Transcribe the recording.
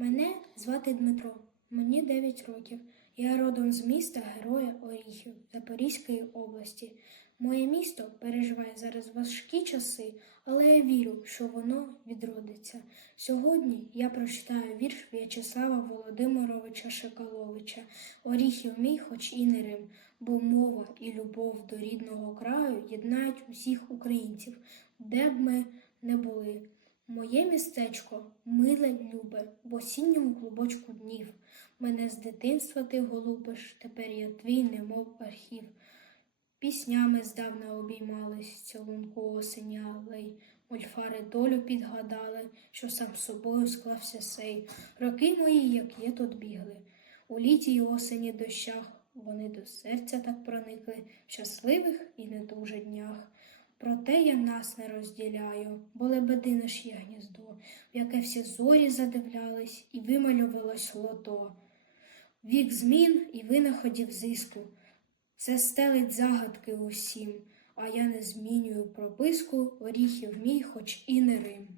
Мене звати Дмитро, мені 9 років. Я родом з міста Героя Оріхів Запорізької області. Моє місто переживає зараз важкі часи, але я вірю, що воно відродиться. Сьогодні я прочитаю вірш В'ячеслава Володимировича Шекаловича Оріхів мій, хоч і не Рим, бо мова і любов до рідного краю єднають усіх українців, де б ми не були. Моє містечко миле любе в осінньому клубочку днів. Мене з дитинства ти голубиш, тепер я твій, немов архів. Піснями здавна обіймались, цілунку осені алей. Мольфари долю підгадали, що сам собою склався сей. Роки мої, як є тут бігли. У літі й осені дощах вони до серця так проникли в щасливих і не дуже днях. Проте я нас не розділяю, бо лебедине ж є гніздо, в яке всі зорі задивлялись і вималювалось лото. Вік змін і винаходів зиску. Це стелить загадки усім, а я не змінюю прописку, оріхів мій, хоч і не Рим.